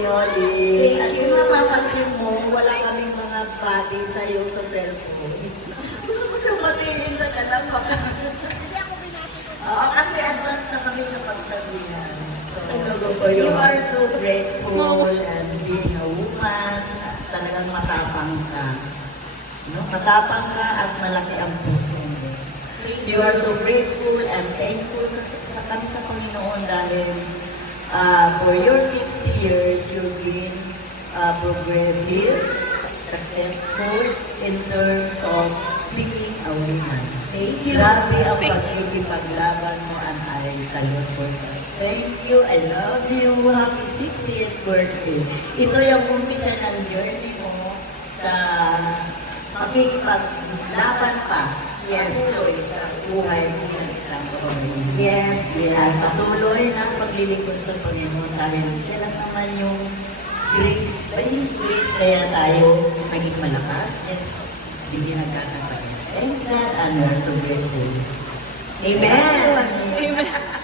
sinungaling. At kung mapapansin mo, wala kaming mga body sa'yo sa cellphone. Gusto ko siya batiin sa kalapak. Oo, kasi advance na kami sa pagsabihan. So, you are so grateful and being a woman, talagang matapang ka. No? Matapang ka at malaki ang puso mo. You are so grateful and thankful sa kami sa Panginoon dahil for your 60 years, you've been progressive, successful in terms of being a woman. Thank you. Grabe ang pagkikipaglaban mo and I salute for that. Thank you. I love you. Happy 60th birthday. Ito yung umpisa ng journey mo sa makikipaglaban pa. Yes. Patuloy sa buhay mo ng isang pamilya. Yes. Yes. Patuloy ng paglilingkod sa Panginoon dahil siya lang naman yung grace. By His grace, kaya tayo maging malakas. Yes. Hindi nagkakataon. And that, and we are so grateful. Amen. Amen.